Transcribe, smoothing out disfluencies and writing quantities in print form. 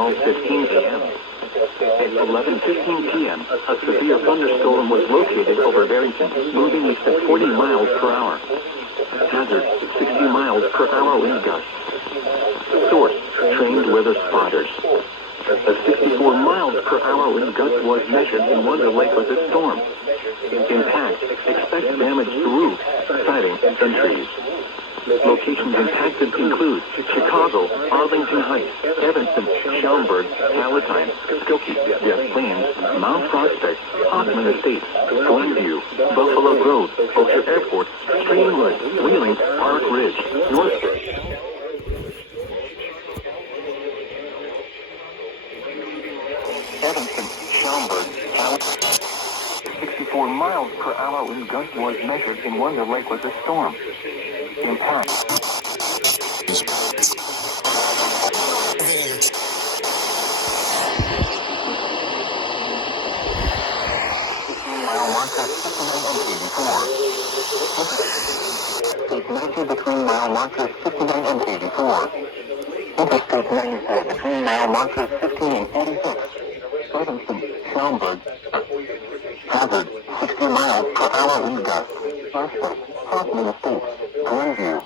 12:15 p.m. At 11:15 p.m., a severe thunderstorm was located over Barrington, moving east at 40 miles per hour. Hazard, 60 miles per hour wind gusts. Source, trained weather spotters. A 64 miles per hour wind gust was measured in Wonder Lake with this storm. Impact, expect damage to roofs, siding, and trees. Locations impacted include Chicago, Arlington Heights, Evanston, Schaumburg, Palatine, Skokie, Des Plaines, Mount Prospect, Hoffman Estates, Glenview, Buffalo Grove, Bossier Airport, Streamwood, Wheeling, Park Ridge, Northbridge. Evanston, Schaumburg, Palatine. 64 miles per hour wind gust was measured in Wonder Lake with the storm. Impact. Mile marker 59 and 84. Interstate 90 between mile markers 59 and 84. Interstate 94 between mile markers 15 and 86. Evanston, Schaumburg. Hazard, 60 miles per hour wind gust. Prospect, Hoffman Estates, Glenview.